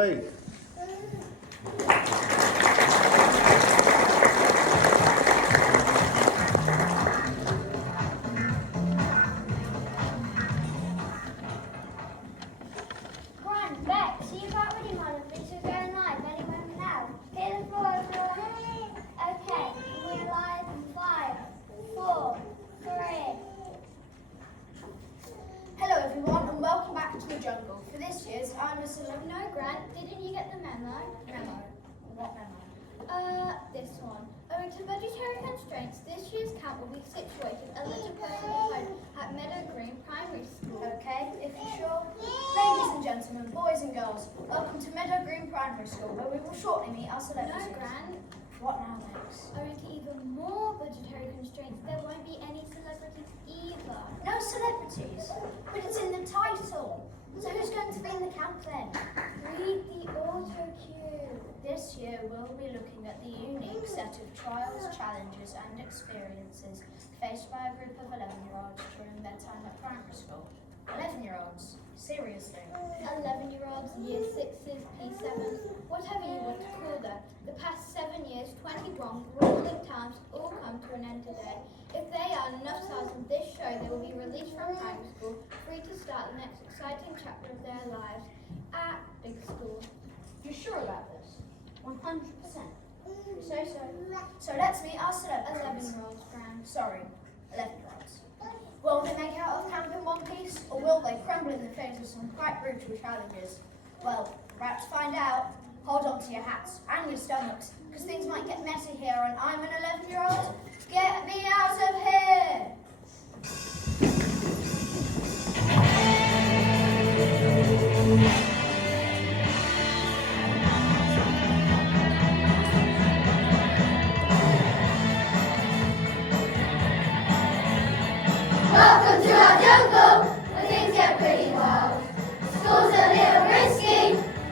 Hey. Run, Bex, see you got ready, Mother. This is going live any moment now. Clear the floor, everyone. Okay, we're live in 5, 4, 3. Hello everyone and welcome back to the jungle. For this year's I'm a celeb. No, Grant, didn't you get the memo? Memo. What memo? This one. Owing to budgetary constraints, this year's camp will be situated a little closer to home at Meadow Green Primary School. Okay, if you're sure. Ladies and gentlemen, boys and girls, welcome to Meadow Green Primary School where we will shortly meet our No, celebrities. Grant. What now, Max? Owing to even more budgetary constraints, there won't be any celebrities either. No celebrities, but it's in the title. So who's going to be in the camp then? Read the auto cue. This year we'll be looking at the unique set of trials, challenges and experiences faced by a group of 11-year-olds during their time at primary school. 11-year-olds? Seriously? 11-year-olds, year 6s, P7s, whatever you want to call them. The past 7 years, 21 grueling times all come to an end today. If they are enough stars in this show, they will be released from primary school, free to start the next exciting chapter of their lives at big school. You're sure about this? 100%? So let's meet our celebrities. 11-year-olds, Fran. Sorry, 11-year-olds. Will they make out of camp in one piece, or will they crumble in the face of some quite brutal challenges? Well, we're about to find out. Hold on to your hats and your stomachs, because things might get messy here and I'm an 11-year-old. Get me out of here! Welcome to our jungle, where things get pretty wild. School's a little risky,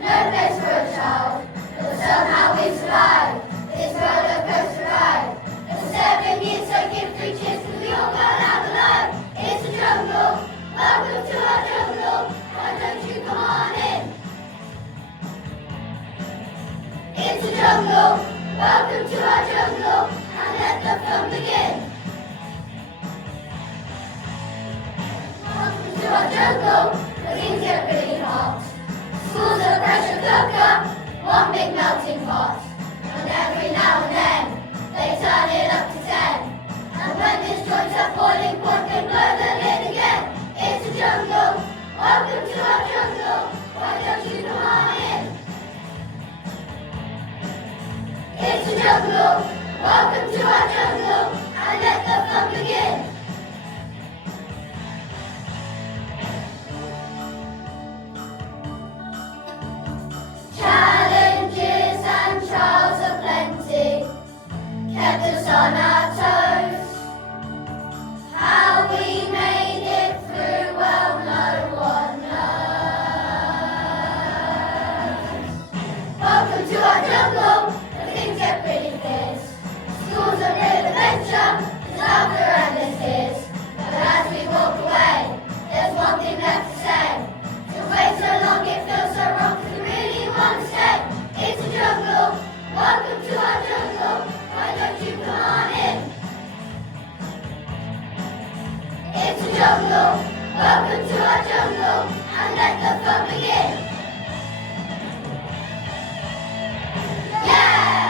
no place for a child. But somehow we survive this roller coaster ride. For 7 years, so give 3 cheers to the all girl out below. It's a jungle, welcome to our jungle. Why don't you come on in? It's a jungle, welcome to our jungle. And let the fun begin. Welcome to our jungle, where things get really hot. School's a pressure cooker, one big melting pot. And every now and then, they turn it up to 10. And when this joint's at boiling point, they blow the lid again. It's a jungle, welcome to our jungle. Why don't you come on in? It's a jungle, welcome to our jungle. And let the fun begin. Challenges and trials aplenty kept us on our toes. How we made it through, well, no one knows. Welcome to our jungle, where things get pretty fierce. School's a real adventure, there's laughter and there's tears. But as we walk away, there's one thing left to say. To wait so long, it feels so wrong, 'cause we really want to stay. It's a jungle, welcome to our jungle. Why don't you come on in? It's a jungle, welcome to our jungle. And let the fun begin. Yeah!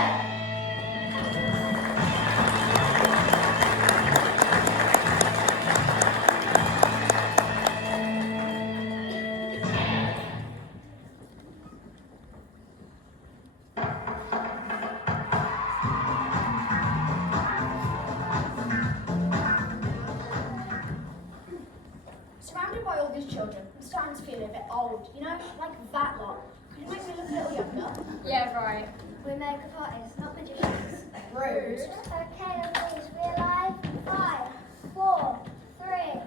Surrounded by all these children, I'm starting to feel a bit old, you know, like that lot. Could you make me look a little younger? Yeah, right. We're makeup artists, not magicians. Rude. Okay, boys, we're live. 5, 4, 3.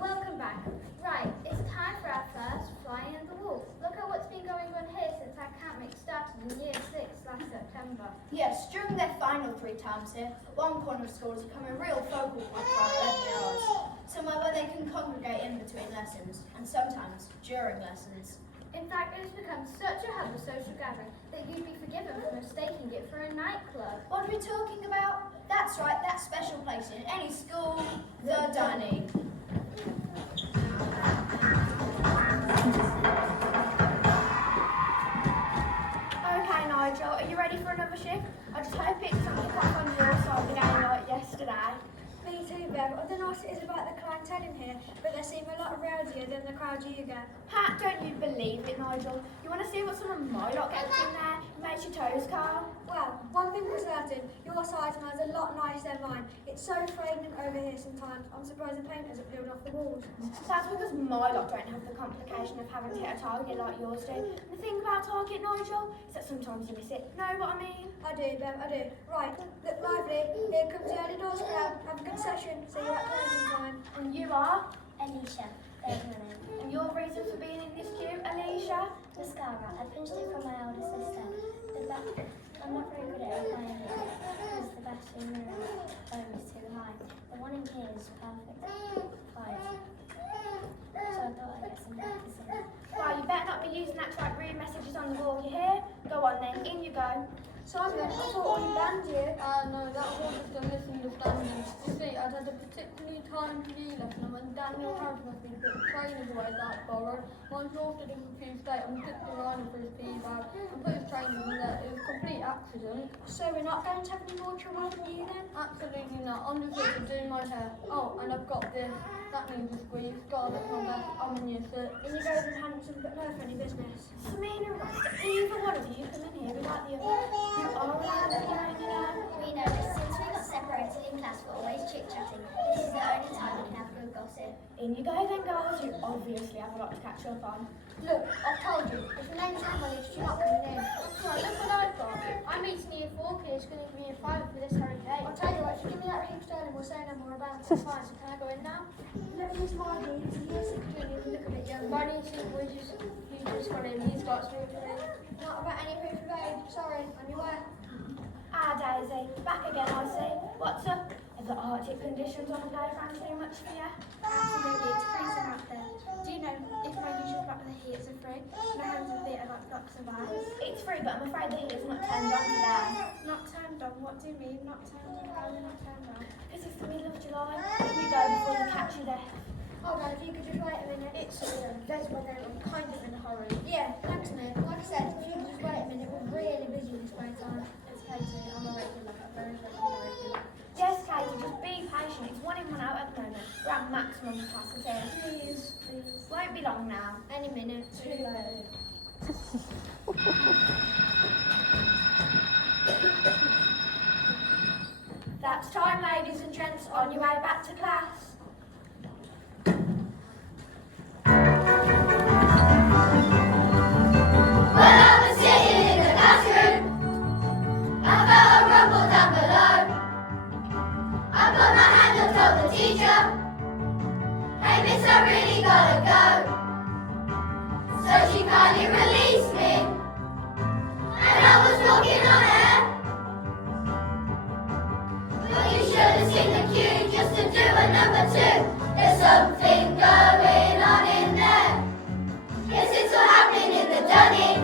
Welcome back. Right, it's time for our first Fly in the Wall. Look at what's been going on here since our camp meet started in year 6 last September. Yes, during their final 3 terms here, one corner of school has become a real focal point for our 11-year-olds. Somewhere where they can congregate in between lessons, and sometimes during lessons. In In fact, it has become such a hub of social gathering that you'd be forgiven for mistaking it for a nightclub. What are we talking about? That's right, that special place in any school, the Dunning. Okay, Nigel, are you ready for another shift? I just hope it's something quite on your side again like yesterday. Me too, Bev. I don't know what it is about the clientele in here, but they seem a lot rowdier than the crowd you get. Ha, don't you believe it, Nigel? You want to see what some of my lot gets in there? It makes your toes curl. Well, one thing for certain, your side smells a lot nicer than mine. It's so fragrant over here sometimes. I'm surprised the paint hasn't peeled off the walls. That's because my lot don't have the complication of having to hit a target like yours do. The thing about target, Nigel, is that sometimes you miss it. Know what I mean? I do, Bev, I do. Right, look lively. Here comes the early doors crowd. Have a good session. See you at closing time. And you are? Alicia, there's my name. And your reason for being in this queue, Alicia? Mascara. I pinched it from my older sister. I'm not very good at applying it because the best in the phone is too high. The one in here is perfect. 5. So I thought I'd get some practice in. Well, you better not be using that to write rude messages on the wall, you hear? Go on then, in you go. Simon, I thought we banned you. No, that was just a misunderstanding. You see, I'd had a particularly timed PE lesson and when Daniel Harris must be put trainers away that borrowed. Once lost in a confused state and tipped the line for his PE bag and put his trainers in there. It was a complete accident. So we're not going to have any more trouble from you then? Absolutely not. I'm just here to do my hair. Oh, and I've got this. That needs a squeeze. God, that's my best. I'm in year 6. In you go with handsome but no funny business. Samina, either one of you come in here without the other. You are allowed to go in, you know. We know that since we got separated in class, we're always chit-chatting. This is the only time we can have good gossip. In you go then, girls. You obviously have a lot to catch up on. Look, I've told you, if your name's on my list, you're not coming in. Right, look what I've got. I'm meeting year 4 kids, going to give me a 5 for this Harry Kane. I'll tell you what, if you give me that Raheem Sterling, we'll say no more about it. Fine, so can I go in now? Let me use my ID. It's a year 16. You can look a bit young. Why don't you just got in, he's got straight to me. Not about any proof of age. Sorry, on your way. Ah, Daisy, back again, I see. What's up? Are the Arctic conditions on the playground too much for you? Absolutely, it's freezing out there. Do you know, if my usual block of the heaters are free, my hands and feet are like blocks of ice. It's free, but I'm afraid the heater's not turned on today. Not turned on? What do you mean, not turned on? How are you not turned on? Because it's the middle of July. You go before you catch your death. Hold on, if you could just wait a minute. It's there's weather, I'm kind of in a hurry. Yeah, thanks, mate. Like I said, if you could just wait a minute, we're really busy this way time. It's Katie, I'm a regular, a very regular. Yes, Katie, just be patient. It's 1 in, 1 out at the moment. We're at maximum capacity. Please, please. Won't be long now. Any minute. Too late. That's time, ladies and gents. On your way back to class. When I was sitting in the classroom, I felt a rumble down below. I put my hand up, told the teacher, "Hey miss, I really gotta go." So she kindly released me, and I was walking on air. But you should have seen the cue just to do a number 2. There's something going on in there. Yes, it's all happening in the Dunning.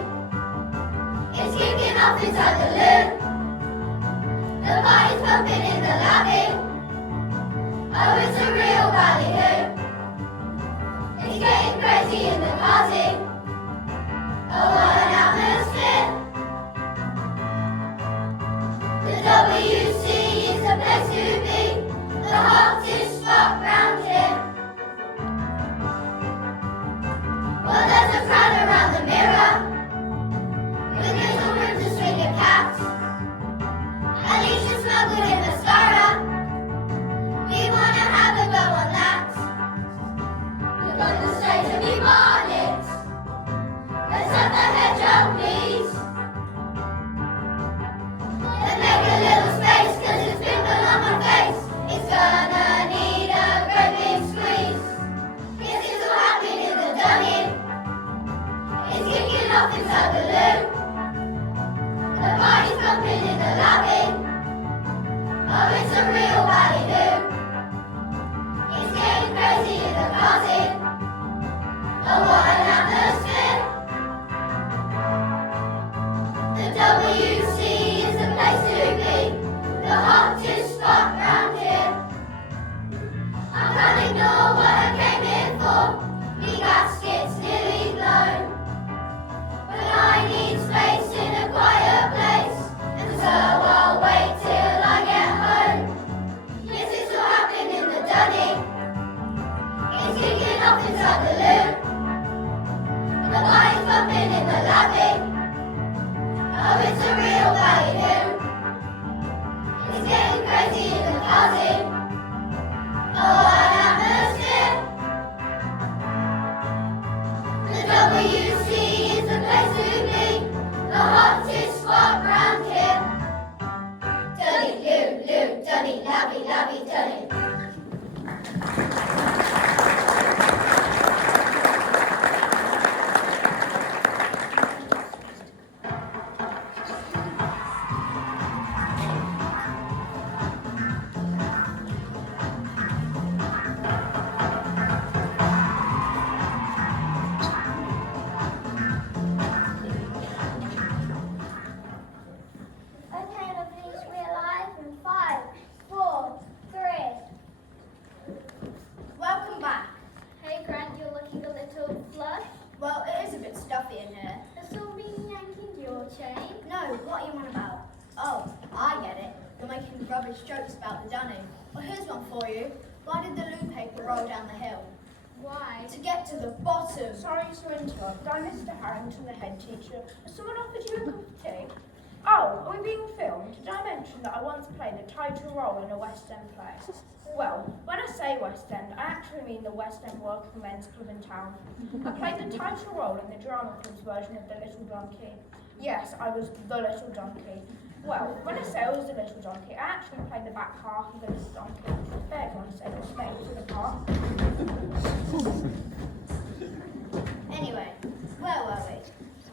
It's kicking off inside the loo. The party's pumping in the lobby. Oh, it's a real ballyhoo. It's getting crazy in the party. Oh, what an atmosphere. The WC is the place to be. The hottest spot round here. Well, there's a crowd around the mirror, with little room to swing a cat. Alicia smuggled in mascara. We wanna have a go on that. Look on the stage and be bonnet. Let's have the hedge out, please. Then make a little space, 'cause it's pimple on my face. It's gonna need a great big squeeze. Yes, it's all happening in the Dunning. It's kicking off inside the loo. The party's pumping in the lobby. Oh, it's a real ballyhoo. It's getting crazy in the party. Oh, what an atmosphere. Oh, it's a real valley hill. It's getting crazy in the party. Oh, what an atmosphere. The WC is the place to be. The hottest spot round here. Dunny, loo, loo, dunny, lovey, lovey, dunny. Okay, lovelies, we're live in 5, 4, 3. Welcome back. Hey Grant, you're looking a little flushed. Well, it is a bit stuffy in here. Has somebody yanking your chain? No, what are you on about? Oh, I get it. You're making rubbish jokes about the dunning. Well, here's one for you. Why did the loo paper roll down the hill? Why? To get to the bottom. Sorry to interrupt. I'm Mr. Harrington, the head teacher. Has someone offered you a cup of tea? Oh, are we being filmed? Did I mention that I once played a title role in a West End play? Well, when I say West End, I actually mean the West End Working Men's Club in town. I played the title role in the drama club's version of The Little Donkey. Yes, I was the Little Donkey. Well, when I say I was the Little Donkey, I actually played the back half of the Little Donkey. They're going to say what's made to the part. Anyway, where were we?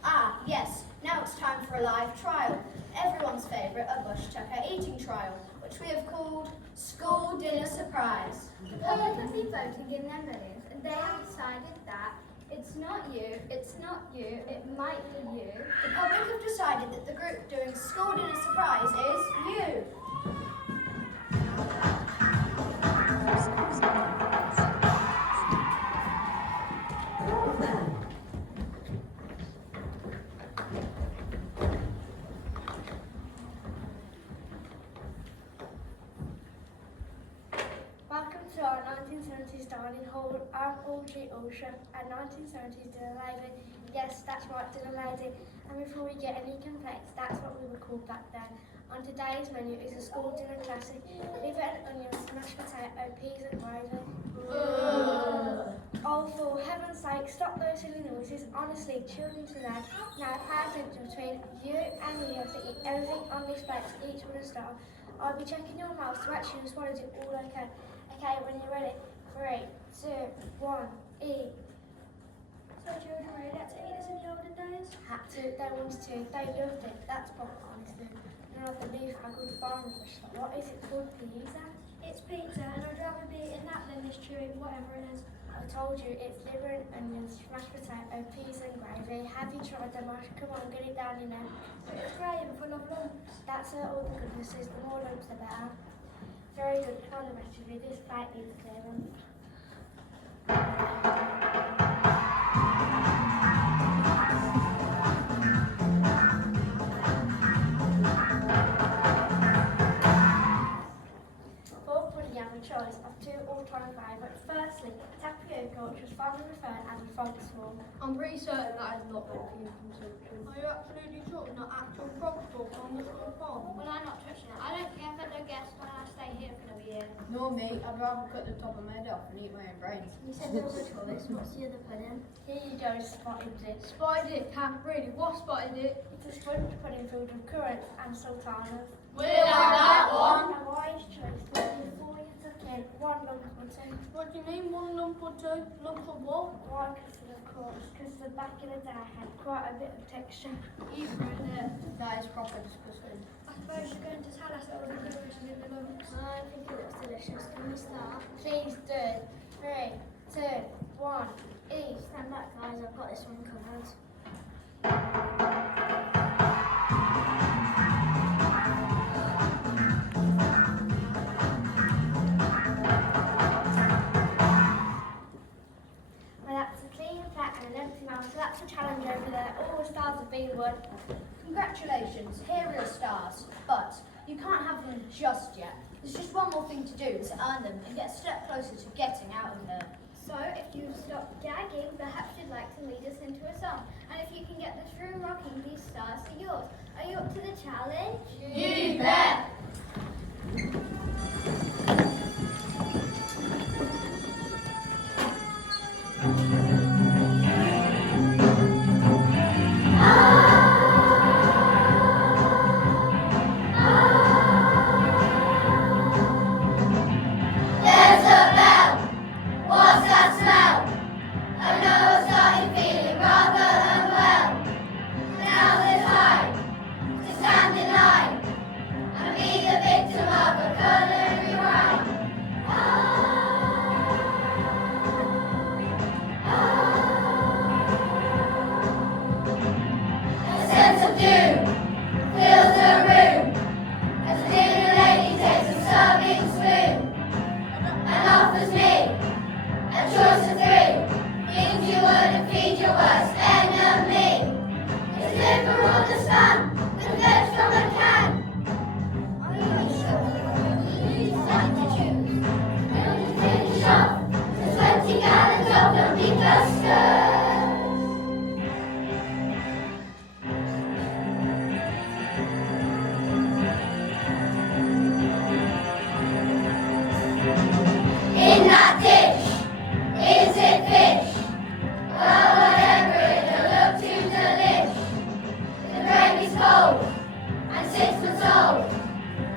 Ah, yes, now it's time for a live trial. Everyone's favourite, a bush tucker eating trial, which we have called School Dinner Surprise. The public have been voting in their millions, and they have decided that it's not you, it might be you. The public have decided that the group doing School Dinner Surprise is you. Welcome to our 1970s dining hall. I'm Audrey Ulsher, a 1970s dinner lady. Yes, that's right, dinner lady. And before we get any complaints, that's what we were called back then. On today's menu is a school dinner classic: liver and onions, mashed potato, peas and gravy. Oh, for heaven's sake, stop those silly noises. Honestly, children today, now pay attention between you and me have to eat everything on this plate, each with a star. I'll be checking your mouth to make sure you swallowed it all okay. Okay, when you're ready. 3, 2, 1, eat. So children really had to eat this in the olden days? Had to, they wanted to, they loved it. That's proper honestly. And I believe how good farmers are. What is it called, pizza? It's pizza, and I'd rather be eating that than this chewing whatever it is. I told you, it's liver and onions, mashed potato, peas and gravy. Have you tried them? Come on, get it down in there. It's grey and full of lumps. That's all the goodnesses. The more lumps, the better. Very good. Come on, the rest of you. This plate needs clearing. For pudding, you have a choice of 2 all-time favourites. Firstly, tapioca, which was fondly referred as a frog swirl. I'm pretty certain that is not meant for your consumption. Are you absolutely sure it's not actual frog spawn on the school farm? Well, I'm not touching it. I don't care if they're guests when I stay here for another year. Nor me, I'd rather cut the top of my head off and eat my own brains. You said there was a choice. What's the other pudding? Here you go, spotted it. Spotted it, Cat, really, what spotted it? It's a sponge pudding filled with currants and sultanas. We'll have that one. A wise choice. Before you took in 1 lump of pudding. What do you mean, 1 lump or 2? Lump of what? Why custard, of course, because the back of the day had quite a bit of texture. Eat through there. That is proper disgusting. I suppose you're going to tell us that all the colours and the lumps. I think it looks delicious. Can we start? Please do. 3, 2, 1, eat. Stand back, guys. I've got this one covered. Well, that's a clean plate and an empty mouth, so that's a challenge over there. All the stars have been won. Congratulations, here are your stars. But you can't have them just yet. There's just one more thing to do to earn them and get a step closer to getting out of here. So, if you stop gagging, perhaps you'd like to lead us into a song. And if you can get the true rocking, these stars are yours. Are you up to the challenge? You bet. There's a bell. What's that smell? I know I started feeling rather unwell. Now it's time to stand in line and be the victim of a culinary crime. A sense of doom fills the room as the dinner lady takes a serving spoon and offers me a choice of three things you wouldn't feed your worst enemy. Is liver or the sun, the veg from a can? Are you sure you want to choose? We'll just finish off the 20 gallons of lumpy custard. In that dish, is it fish? Well, whatever it'll look too delish. The gravy's cold and 6 months old.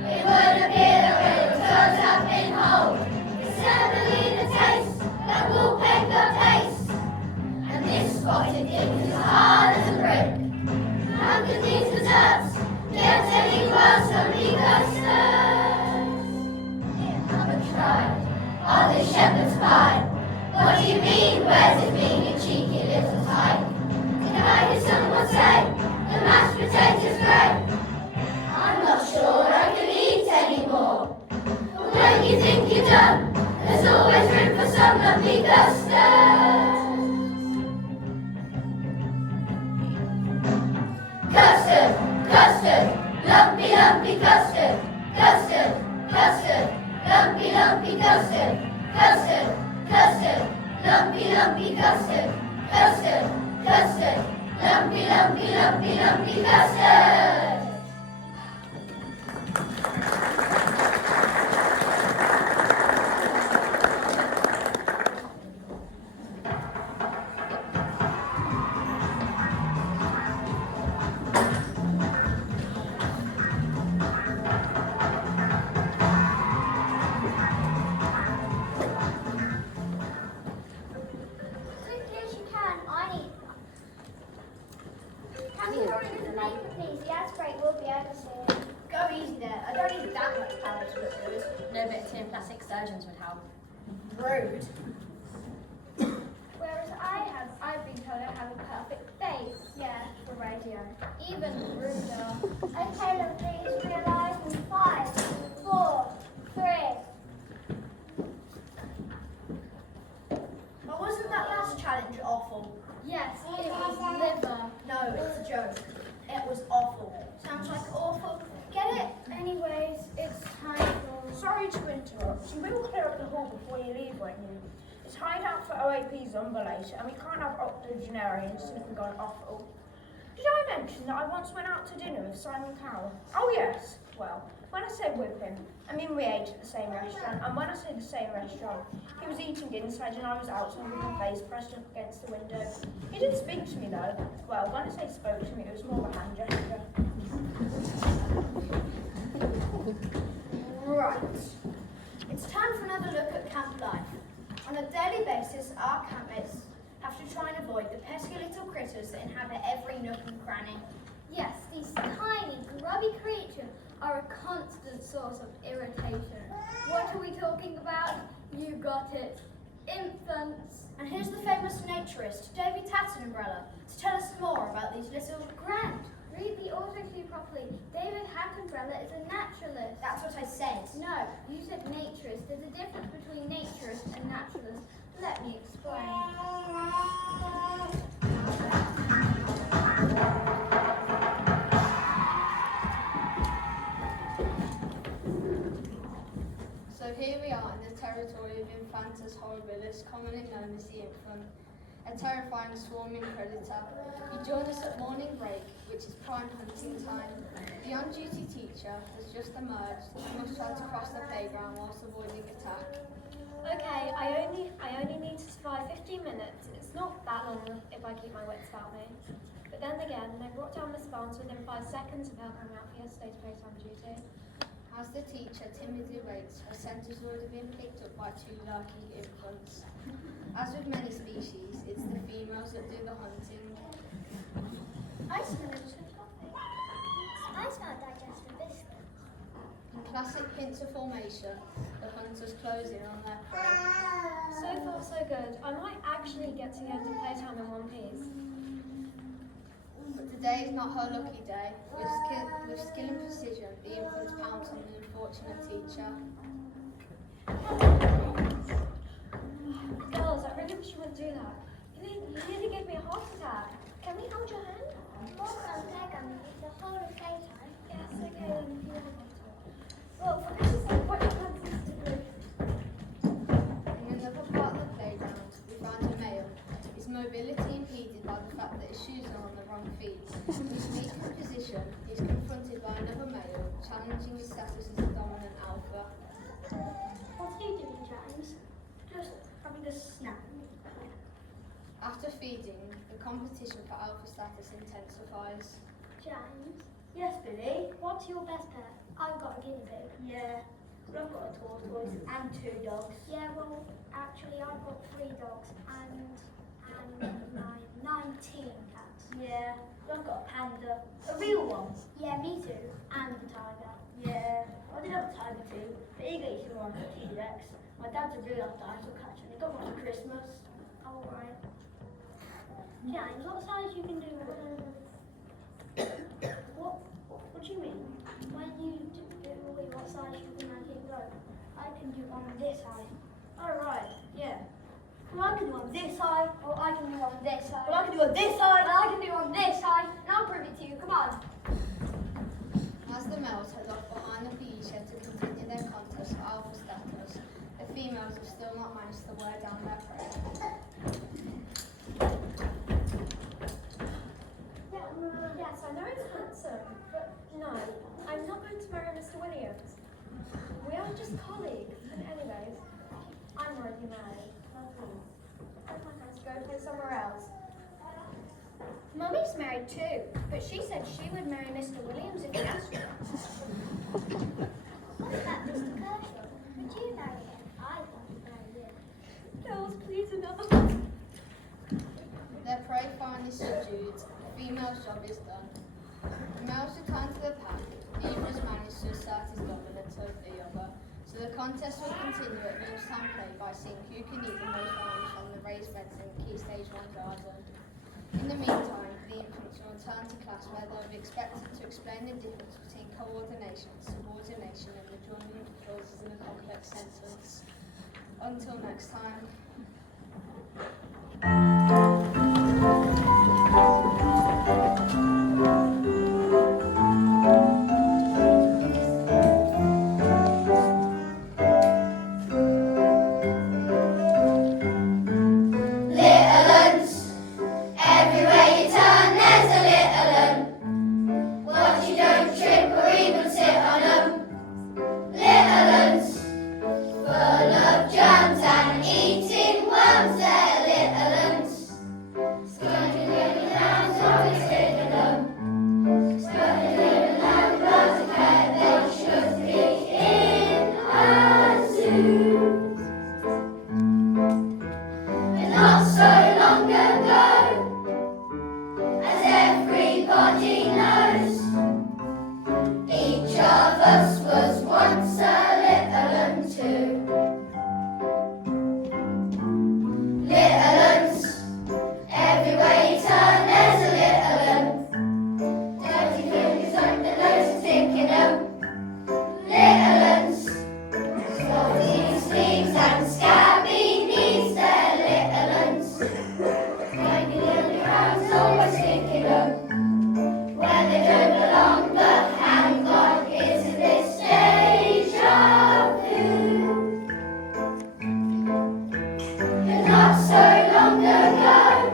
It would appear that we'll turn up in whole. It's semolina taste, that woolpaper paste. And this spotted dip is hard as a brick. How could these desserts get any worse than the custards? Have a try. Oh, the shepherd's pie. What do you mean? Where's it been, you cheeky little tyke? Did I hear someone say the mashed potatoes great? I'm not sure I can eat anymore. But when you think you're done, there's always room for some lumpy custard. Custard, custard, lumpy, lumpy custard. Custard, custard, lumpy, lumpy custard. Custard, custard, lumpy, lumpy custard. Custard, custard, lumpy, lumpy, lumpy, lumpy custard. Quickly as you can, I need that. Can you hurry with the makeup, please? The ad spray will be able to see it. Go easy there. I don't need that much powder to look good. No, but tin plastic surgeons would help. Rude. Whereas I've been told I have a perfect face. Yeah, for radio. Even ruder. Okay, lovelies, realise in 5, 4, 3. But wasn't that last challenge awful? Yes, it was liver. No, it's a joke. It was awful. Sounds like awful. Get it? Anyways, it's time for... Sorry to interrupt. You will clear up the hall before you leave, won't you? It's hideout for OAP Zumba later, and we can't have octogenarians sniffing on offal. Did I mention that I once went out to dinner with Simon Cowell? Oh yes. Well, when I say with him, I mean we ate at the same restaurant, and when I say the same restaurant, he was eating inside and I was outside with my face pressed up against the window. He didn't speak to me though. Well, when I say spoke to me, it was more of a hand gesture. Right. It's time for another look at camp life. On a daily basis, our campmates have to try and avoid the pesky little critters that inhabit every nook and cranny. Yes, these tiny, grubby creatures are a constant source of irritation. What are we talking about? You got it. Infants. And here's the famous naturist, David Tattenumbrella, to tell us more about these little... Grant, read the author clue properly. David Hattenbrella is a naturalist. That's what I said. No, you said naturist. There's a difference between naturist and naturalist. Let me explain. So here we are in the territory of Infantus horribilis, commonly known as the infant. a terrifying swarming predator. You join us at morning break, which is prime hunting time. The on-duty teacher has just emerged and must try to cross the playground whilst avoiding attack. Okay, I only need to survive 15 minutes. It's not that long if I keep my wits about me. But then again, they brought down Miss Barnes within 5 seconds of her coming out for yesterday's playtime duty. As the teacher timidly waits, her scent has already been picked up by 2 lurking infants. As with many species, it's the females that do the hunting. I smell a little coffee. I smell digestive biscuit. In classic pincer formation, the hunters close in on their prey. So far, so good. I might actually get to the end of playtime in one piece. But today is not her lucky day. With skill and precision, the infants pounce on the unfortunate teacher. Girls, I really wish you wouldn't do that. You nearly gave me a heart attack. Can we hold your hand? More than the whole of playtime. Yes, okay, then if you want to. Well, for goodness sake, what do you want us to do? In another part of the playground, we find a male. His mobility impeded by the fact that his shoes are on the wrong feet. In his weakened position, he is confronted by another male, challenging his status as a dominant alpha. What are you doing, James? Just having a snack. After feeding, the competition for alpha status intensifies. James, Yes, Billy. what's your best pet? I've got a guinea pig. Yeah. Well, I've got a tortoise and 2 dogs. Yeah, well, actually, I've got 3 dogs and 19 cats. Yeah. Well, I've got a panda. A real one. Yeah, me too. And a tiger. Yeah. I did have a tiger too. But he got eaten by a T-Rex. My dad's a real life dinosaur catcher and he got one for Christmas. All right. James, what size you can do? What do you mean? When you do what size you can make it go? I can do one this high. Alright, yeah. Well, I can do one this high. Or I can do one this high. Well, I can do one this high. Well, I can do one this high. And I'll prove it to you. Come on. As the males head off behind the PE shed to continue their contest for alpha status, the females have still not managed to wear down their prey. Yes, I know he's handsome, but no, I'm not going to marry Mr. Williams. We are just colleagues, and anyways, I'm already married. I'd like us to go play somewhere else. Mummy's married too, but she said she would marry Mr. Williams if he asked her. What about Mr. Kershaw? Would you marry him? I would marry him. Girls, please another. Their prey finally subdued, the female's job is done. The males return to the pack, neither has managed to assert his dominance over the other, so the contest will continue at lunchtime play by seeing who can eat the most orange from the raised beds in Key Stage 1 garden. In the meantime, the infants will return to class where they'll be expected to explain the difference between coordination, subordination and the joining of clauses in a complex sentence. Until next time. Not so long ago, as everybody knows, each of us was once a little and two. Little uns, everywhere you turn there's a little un. Dirty fingers on the nose and sticking them. Little uns, spotty sleeves and scabby knees, they're little uns. Finding underground's always sticking them. Where they don't belong, but hang on, isn't this deja vu? But not so long ago,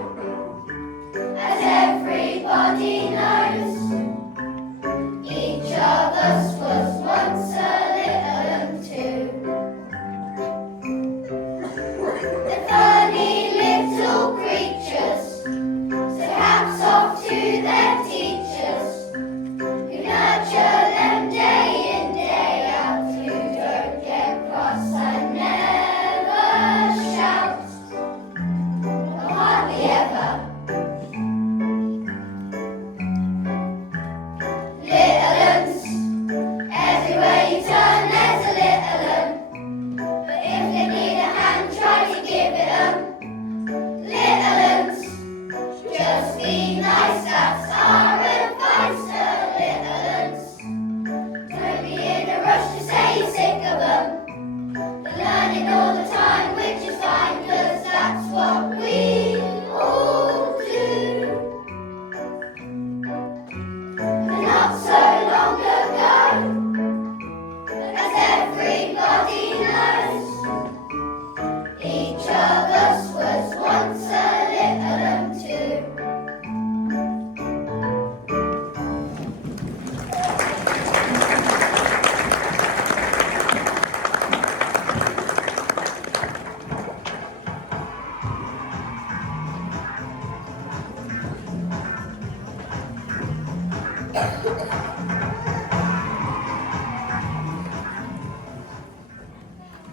Do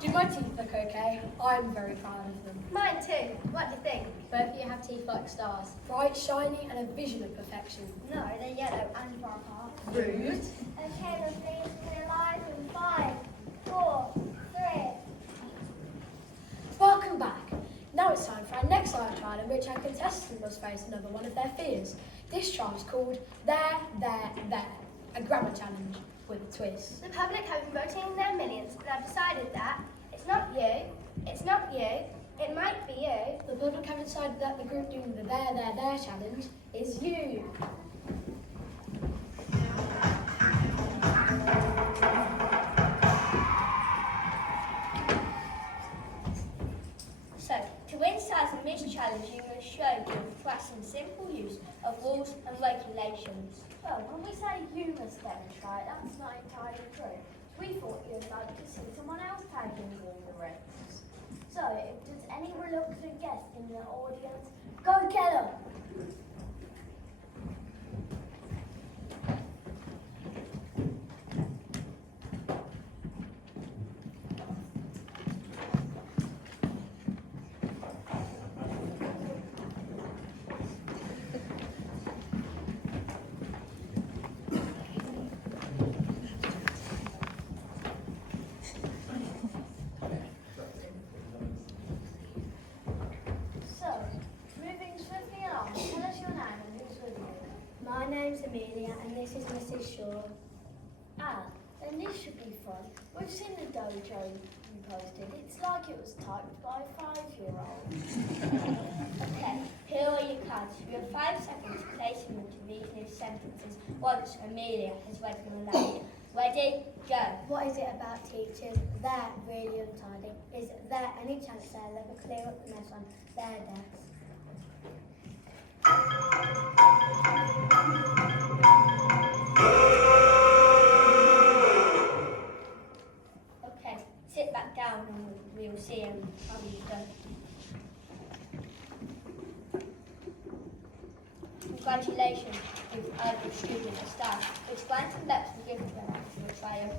my teeth look okay? I'm very proud of them. Mine too. What do you think? Both of you have teeth like stars, bright, shiny, and a vision of perfection. No, they're yellow and far apart. Rude. Okay, let's stay alive in 5, 4, 3. Welcome back. Now it's time for our next live trial in which our contestants must face another one of their fears. This trial is called There, a grammar challenge with a twist. The public have been voting in their millions, but I've decided that it's not you, it might be you. The public have decided that the group doing the There challenge is you. So, to win size in this challenge, you must show your trust in simple use of rules and regulations. Well, when we say you must demonstrate, that's not entirely true. We thought you'd like to see someone else taking all the risks. So, if there's any reluctant guest in the audience, go get them! My name's Amelia and this is Mrs. Shaw. Ah, then this should be fun. We've seen the dojo you posted. It's like it was typed by a 5-year-old. Okay, here are your cards. You have 5 seconds to place them into these new sentences once Amelia has read them aloud. Ready? Go. What is it about teachers? They're really untidy. Is there any chance they'll ever clear up the mess on their desks? Okay, sit back down and we'll see how you've done. Congratulations, you've earned your student a star, which grants and Bex will give to them after the trial.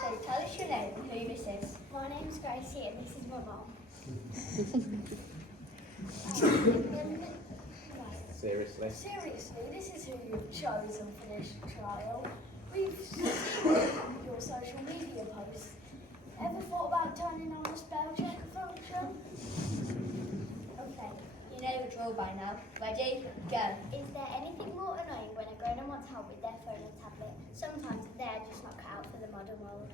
So tell us your name and who this is. My name's Gracie and this is my mom. Seriously? Seriously, this is who you've chosen for this trial. We've seen your social media posts. Ever thought about turning on a spell checker function? Okay, you know the drill by now. Ready? Go. Is there anything more annoying when a grown-up wants help with their phone or tablet? Sometimes they're just not cut out for the modern world.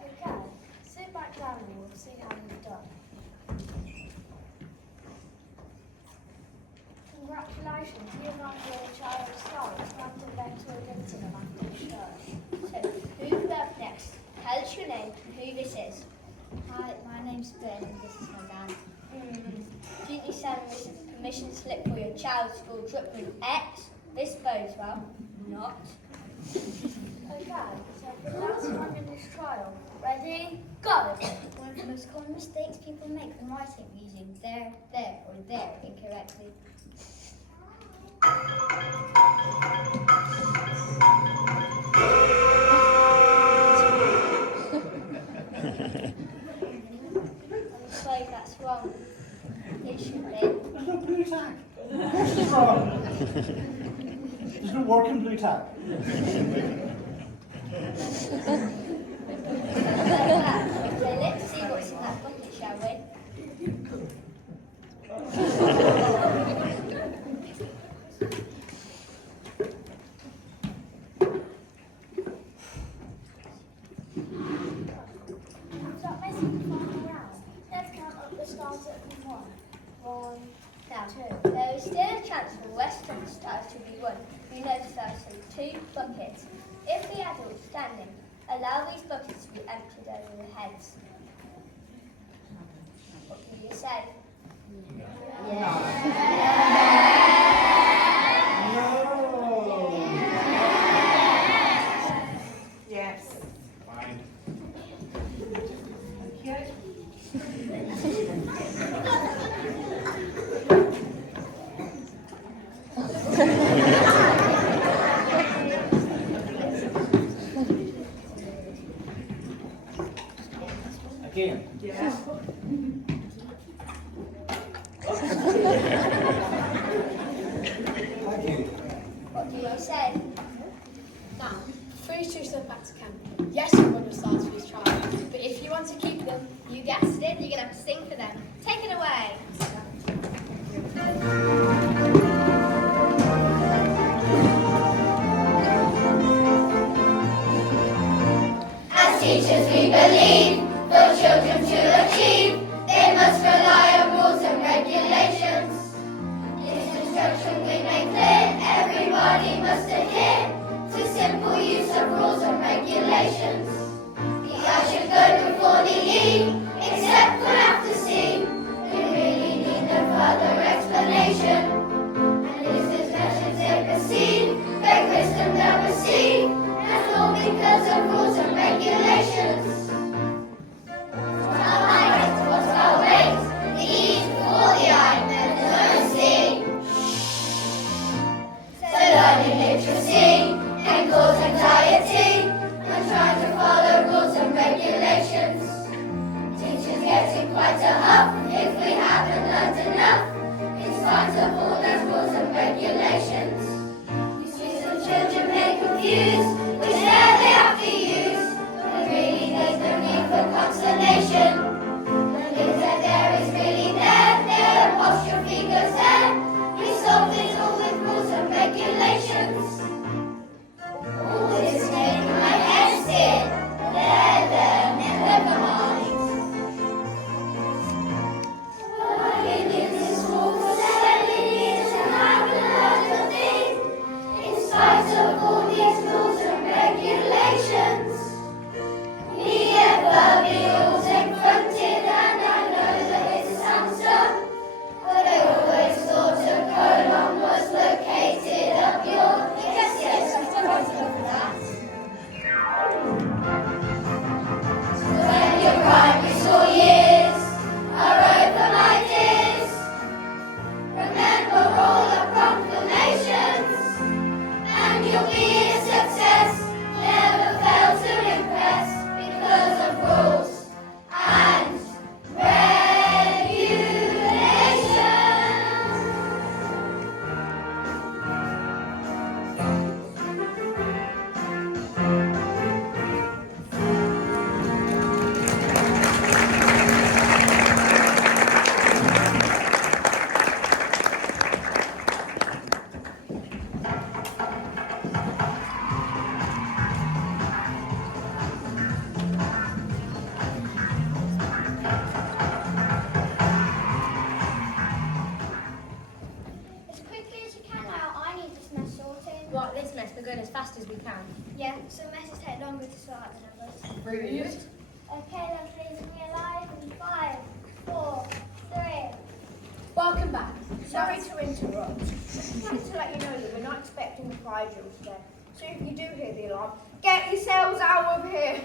Okay, sit back down and we'll see how you've done. Congratulations, you've earned your child a star. It's time to vent to a victim of after church. So, who's up next? Tell us your name and who this is. Hi, my name's Ben and this is my dad. Didn't you send this permission slip for your child's school trip with X? This bodes well. Not. Okay, so for the last time in this trial, ready, go! One of the most common mistakes people make when writing using there, or there incorrectly. I'm afraid that's wrong. It should be. Blue tag. It's wrong. There's no working blue tag. So let's see what's in that bucket, shall we? Stop messing flying around. Let's count up the stars at 1. 1, Now, 2. there is still a chance for Western Stars to be won. You notice there are some 2 buckets. If the adults standing, allow these buckets to be emptied over their heads. What do you say? Yes. Again. Yeah. Thank you. What do you say? Now, free students are back to camp. Yes, everyone will start with his trial, but if you want to keep them, You guessed it, you're going to have to sing for them. Take it away. As teachers we believe, for children to achieve, they must rely on rules and regulations. This instruction we make clear, everybody must adhere to simple use of rules and regulations. The I should go before the E, except for after C. We really need no further explanation. And this is measures they perceive, great wisdom they'll receive, and all because of rules and regulations. What's our height? What's our weight? The E is before the I, then there's no C. So learning literacy can cause anxiety when trying to follow rules and regulations. Teachers getting quite a huff if we haven't learned enough in spite of all these rules and regulations. You see some children may confuse which air they have to use, but really there's no need for consolation. And if that there is really there, their apostrophe goes there. We solve it all with rules and regulations. All this is making my head spin. There, never mind. I've been in this school for 7 years and haven't learned a thing, in spite of all these rules and regulations. Me ever be all confronted, and I know that it sounds dumb, but I always thought a colon was located up your. Yes, I suppose of that. So when your primary school years are over, my dears, remember all the proclamations, and you'll be a success. Never fail to impress because of rules and regulations. As quickly as you can now, I need this mess sorted. what, this mess, we're going as fast as we can. Yeah, some messes take longer to sort than others. Rude. Okay, then please leave me alive in 5, 4, 3. Welcome back. Sorry to interrupt. Just wanted to let you know that we're not expecting the fire drill today. So if you do hear the alarm, get yourselves out of here.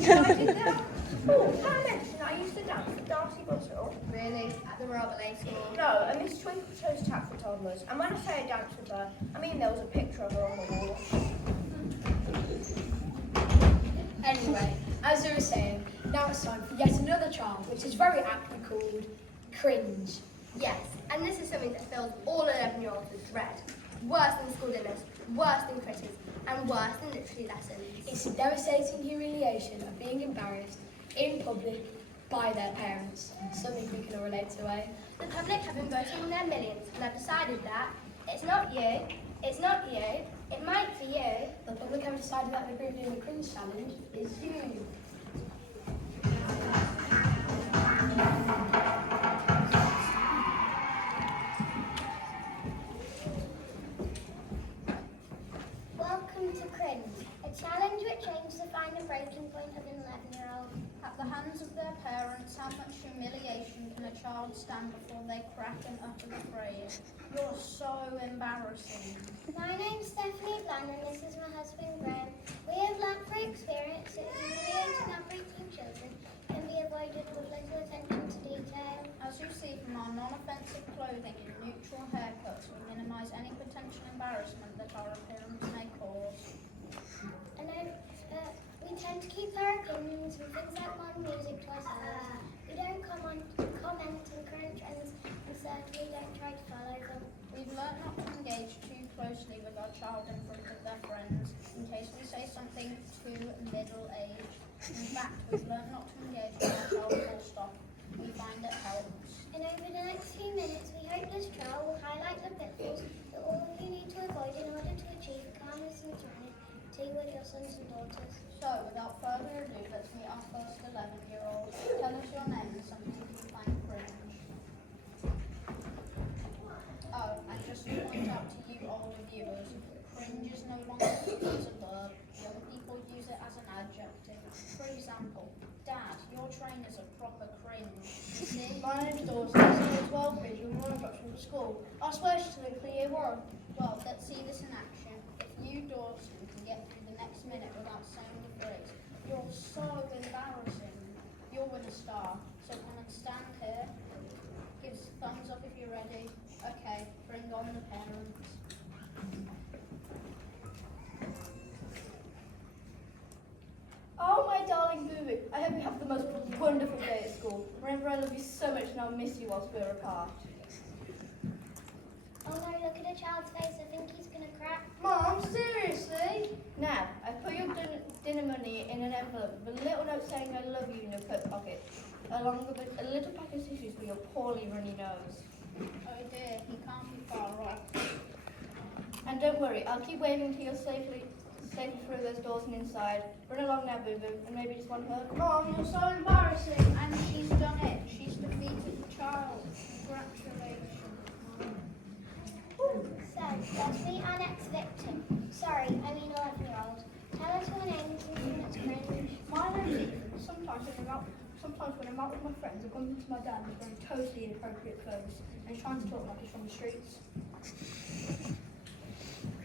I did that. Oh, can I mention that I used to dance with Darcy Buttle? Really? At the Robert School? No, a Miss Twinkle Toes Tap for toddlers. And when I say I danced with her, I mean there was a picture of her on the wall. Anyway, as I was saying, now it's time for yet another trial, which is very aptly called Cringe. Yes, and this is something that fills all 11-year-olds with dread. Worse than school dinners, worse than quizzes, and worse than literacy lessons. It's the devastating humiliation of being embarrassed in public by their parents. Something we can all relate to, eh? The public have been voting their millions and have decided that it's not you, it might be you. The public have decided that the group doing the Cringe Challenge is you. Welcome to Cringe, a challenge which aims to find a breaking point of an 11-year-old. At the hands of their parents, how much humiliation can a child stand before they crack and utter the phrase, "You're so embarrassing"? My name's Stephanie Bland and this is my husband Graham. We have learnt through experience that humiliating and breaking children can be avoided with little attention to detail. As you see from our non-offensive clothing and neutral haircuts, we minimise any potential embarrassment that our appearance may cause. We tend going to keep our opinions and things like modern music to ourselves. We don't comment on current trends and certainly don't try to follow them. We've learnt not to engage too closely with our child in front of their friends in case we say something too middle-aged. In fact, we've learnt not to engage with our child full stop. We find it helps. And over the next few minutes, we hope this trial will highlight the pitfalls that all of you need to avoid in order to achieve calm and serenity with your sons and daughters. So, without further ado, let's meet our first 11-year-old. Tell us your name and something you find cringe. Oh, and just to point out to you older viewers, cringe is no longer used as a verb. Young people use it as an adjective. For example, Dad, your train is a proper cringe. See? My name's Dawson, I'm in 12 grade with my instruction for school. I swear she's going for year 1. Well, let's see this in action. If you, Dawson, can get through the next minute without saying the phrase, "You're so embarrassing," you'll win a star. So come and stand here. Give us a thumbs up if you're ready. Okay, bring on the parents. Oh, my darling Boo-Boo, I hope you have the most wonderful day at school. Remember, I love you so much and I'll miss you whilst we're apart. Oh no, look at a child's face. I think he's going to crack. Mom, seriously? Now, I put your dinner money in an envelope with a little note saying I love you in your coat pocket, along with a little pack of tissues for your poorly runny nose. Oh dear, he can't be far off. And don't worry, I'll keep waving till you're safely through those doors and inside. Run along now, Boo-Boo, and maybe just one hug. Mom, you're so embarrassing. And she's done it. She's defeated the child. Congratulations. So, let's meet our next victim. Sorry, I mean 11-year-old. Tell us your name and something that's cringe. My name's Ethan. Sometimes when I'm out with my friends, I bump into my dad who's wearing totally inappropriate clothes and he's trying to talk like he's from the streets.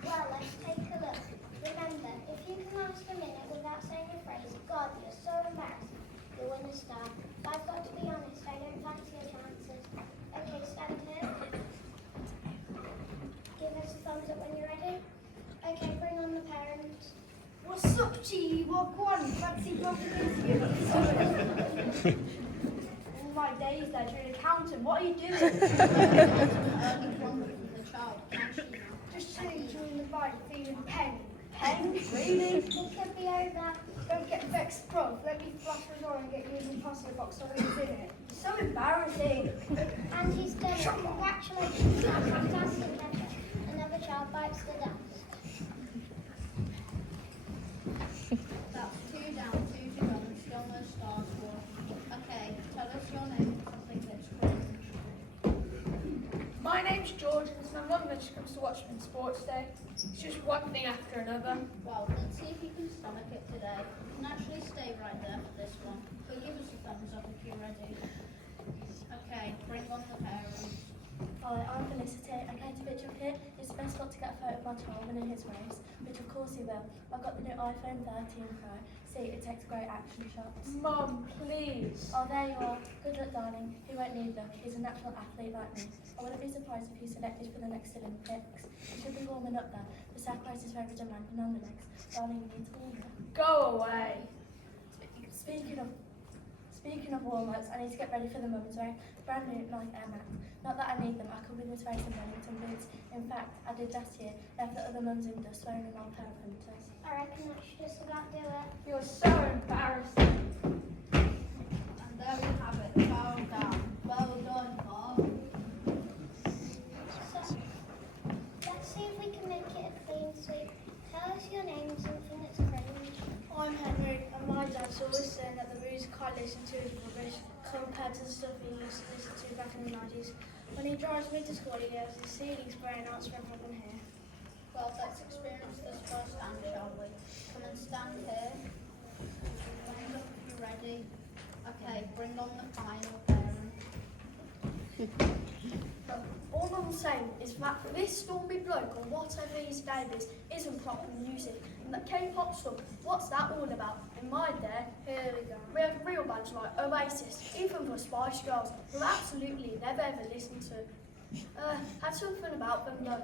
Well, let's take a look. Remember, if you can last a minute without saying a phrase, God, you're so embarrassing, you'll win a star. But I've got to be honest, I don't fancy your chances. Okay, stand here. Give us a thumbs up when you're ready. Okay, bring on the parents. What's up, G? What one? Fancy bumping into you? All my days there, you're an accountant. What are you doing? Early grumbling from the child. Can she now? Just chilling during the fight, feeling pain. Pain? Really? It could be over. Don't get vexed, bro. Let me flash the door and get you a pasta box so he's in it. It's so embarrassing. And he's done it. Congratulations, our fantastic measure. Another child bites the dust. That's 2 down, 2 to go, and still no stars for. Okay, tell us your name and something that's cringe. My name's George and it's my mum that she comes to watch me on sports day. It's just one thing after another. Well, let's see if you can stomach it today. You can actually stay right there for this one. But give us a thumbs up if you're ready. Okay, bring on the parents. Hi, I'm Felicity. I came to picture up here. It's the best spot to get a photo of my child winning his race, which of course he will. I've got the new iPhone 13 Pro. See, it takes great action shots. Mum, please. Oh, there you are. Good luck, darling. He won't need luck. He's a natural athlete like me. I wouldn't be surprised if he's selected for the next Olympics. He should be warming up there. The sack race is very demanding on the legs. Darling, you need to warm up. Go away. Speaking of warm-ups, I need to get ready for the Mum's Race. Brand new Nike Air Max. Not that I need them, I could win this race in Wellington boots. In fact, I did last year, left the other mums in dust wearing an old pair of hunters. I reckon that should just about do it. You're so embarrassing. And there we have it, bow down. Well done, Mom. So, let's see if we can make it a clean sweep. Tell us your name and something that's cringe. I'm Henry, and my dad's always saying that the music I listen to is rubbish compared to the stuff he used to listen to back in the 90s. When he drives me to school, he has his ceiling spraying out so everyone can hear. Well, let's experience this firsthand, shall we? Come and stand here. Thumbs up if you're ready. Okay, bring on the final parent. All I'm saying is that this stormy bloke or whatever his name is isn't proper music. And that K-pop stuff, what's that all about? In my day, Here we go. we have real bands like Oasis, even the Spice Girls, who I absolutely never ever listened to. Had something about them though,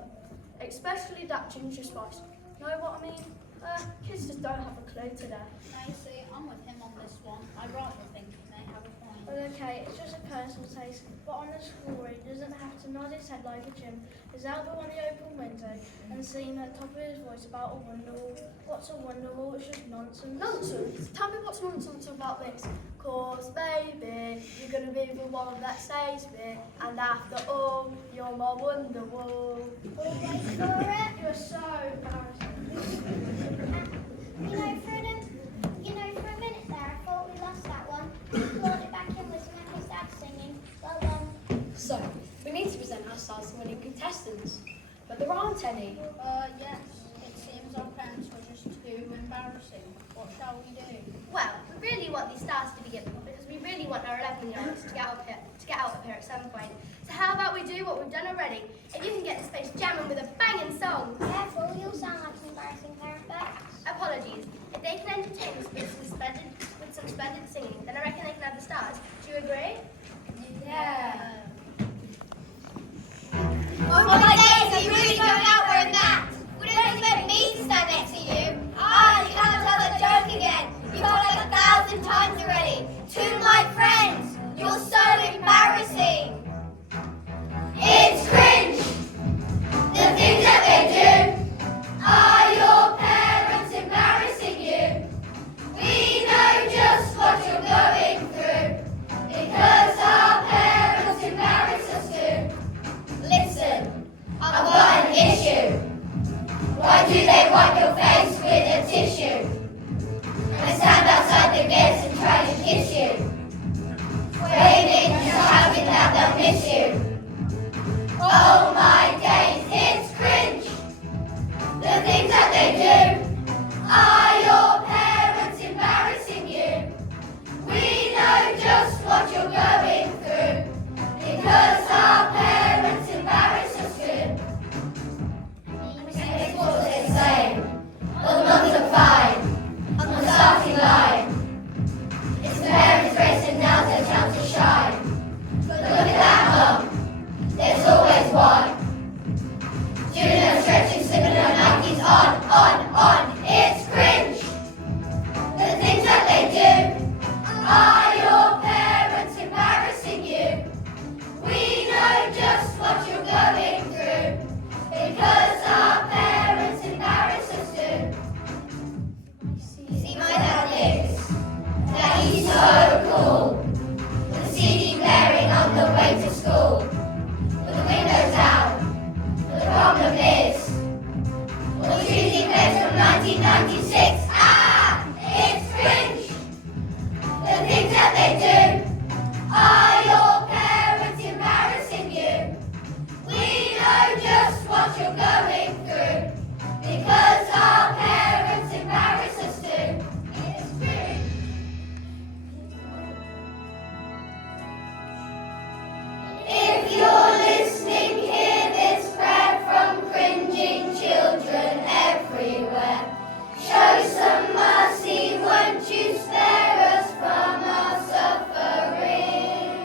especially that Ginger Spice. Know what I mean? Kids just don't have a clue today. No, you see, I'm with him on this one. I rather think they have a point. Well, okay, it's just a personal taste, but on the school room, he doesn't have to nod his head like a Jim. His elbow on the open window and singing at the top of his voice about a wonder wall. What's a wonder wall? It's just nonsense. Nonsense? Tell me what's nonsense about this. 'Cause baby, you're gonna be the one that saves me, and after all, you're my wonder wall. Always for it. You're so embarrassing. For a minute there, I thought we lost that one. Brought it back in with some of his dad singing. Well done. So, we need to present ourselves to winning contestants, but there aren't any. Yes. It seems our parents were just too embarrassing. What shall we do? Well, we really want these stars to be given because we really want our 11-year-olds to get out of here at some point. So how about we do what we've done already? If you can get this place jamming with a banging song. Careful, you'll sound like an embarrassing parent back. Apologies. If they can entertain us with some splendid singing, then I reckon they can have the stars. Do you agree? Yeah. Oh my days, are you really going out wearing that? Would it expect me to stand next to you? Ah, you can't tell the joke again. You've told it 1,000 times already. To my friends, you're so embarrassing. It's cringe. The things that they do. Are your parents embarrassing you? We know just what you're going through. Because our parents embarrass us too. Listen, I've got an issue. Why do they wipe your face with a tissue? And stand outside the gates and try to kiss you. Waving and shouting that they'll miss you. Oh my days, it's cringe. The things that they do. Are your parents embarrassing you? We know just what you're going through. Because our parents embarrass us too. It's what they say. Well, the mums are fine. On the starting line. It's the parents' race and now's their chance to shine. But look at that mum. There's always one. Doing her stretching, slipping her Nikes on. It's cringe. The things that they do. Are your parents embarrassing you? We know just what you're going through. Because our parents embarrass us too. See my dad lives. That he's so cool. With the CD blaring on the way to school. With the windows down. But the problem is, all the music plays from 1996. Ah! It's cringe! The things that they do. Are your parents embarrassing you? We know just what you're going through. Because our parents embarrass us too. It's cringe. If you're listening, hear this prayer from cringing children everywhere. Show some mercy, won't you spare us from our suffering?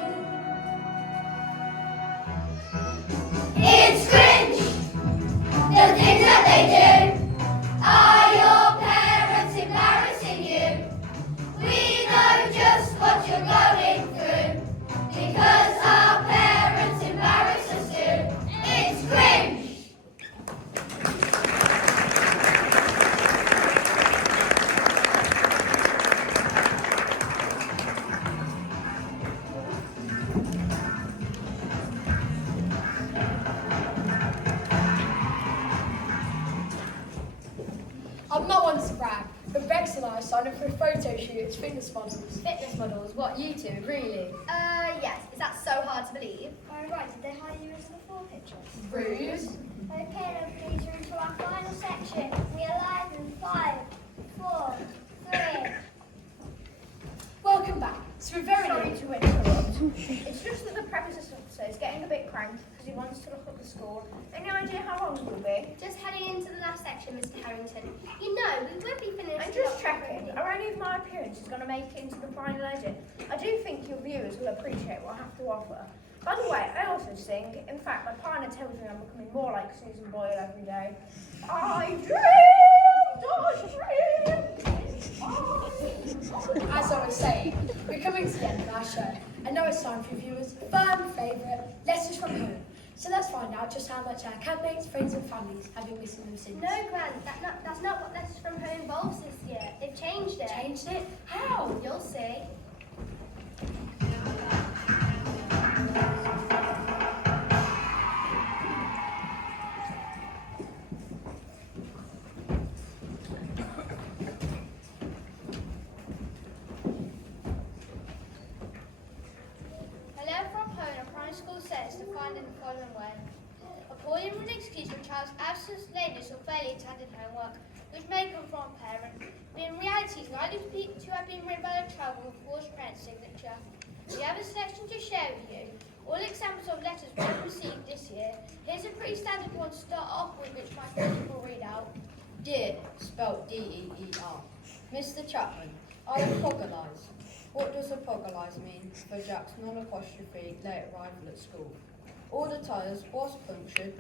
It's cringe, the things that they do. Are your parents embarrassing you? We know just what you're going through. Because our parents embarrass us too. It's cringe. I'm not one to brag, but Bex and I signed up for a photo shoot as fitness models. Fitness models, what, you two, really? Yes. Is that so hard to believe? Oh, right, did they hire you as the full picture? Rude. Okay, ladies, we're into our final section. We are live in 5, 4, 3. Welcome back. So we're very Sorry to interrupt. It's just that the premises officer is getting a bit cranky because he wants to look at the score. Any idea how long it will be? Just heading into the last section, Mr. Harrington. You know, we will be finished. I'm just checking. Are any of my appearances going to make it into the final edit? I do think your viewers will appreciate what I have to offer. By the way, I also sing. In fact, my partner tells me I'm becoming more like Susan Boyle every day. I dream As I was saying, we're coming to the end of our show, and now it's time for viewers' firm favourite, letters from home. So let's find out just how much our campmates, friends and families have been missing them since. No, Gran, that's not what Letters from Home involves this year. They've changed it. Changed it? How? You'll see. A letter from home in a primary school says to find in the following way. Appointing an excuse for a child's absence, lateness or failure to attend homework, which may come from a parent, but in reality is likely to have been written by a child with a forged parent signature. We have a selection to share with you. All examples of letters we have received this year. Here's a pretty standard one to start off with, which my friend will read out. Dear, spelled D-E-E-R. Mr. Chapman, I apologise. What does apologise mean for Jack's non-apostrophe late arrival at school? All the tyres were punctured